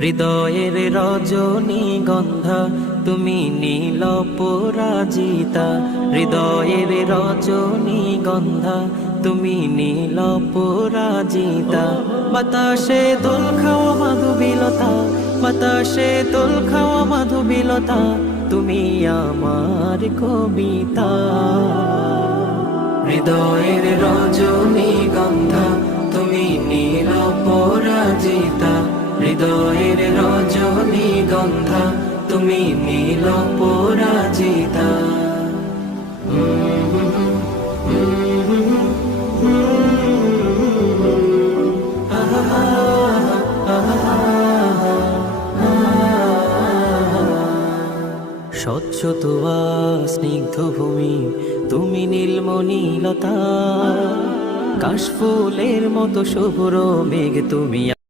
হৃদয়ের রজনীগন্ধা তুমি নীল পরাজিতা, হৃদয়ের রজনীগন্ধা তুমি নীল পরাজিতা। বাতাসে দোল খাওয়া মাধুবিলতা, বাতাসে দোল খাওয়া মাধুবিলতা, তুমি আমার কবিতা। হৃদয়ের রজনীগন্ধা তুমি নীল পরাজিতা, হৃদয়ের রজনীগন্ধা তুমি নীল পরাজিতা। স্বচ্ছ তোয়া স্নিগ্ধ ভূমি তুমি নীলমণিলতা, কাশফুলের মতো শুভ্র মেঘ তুমি।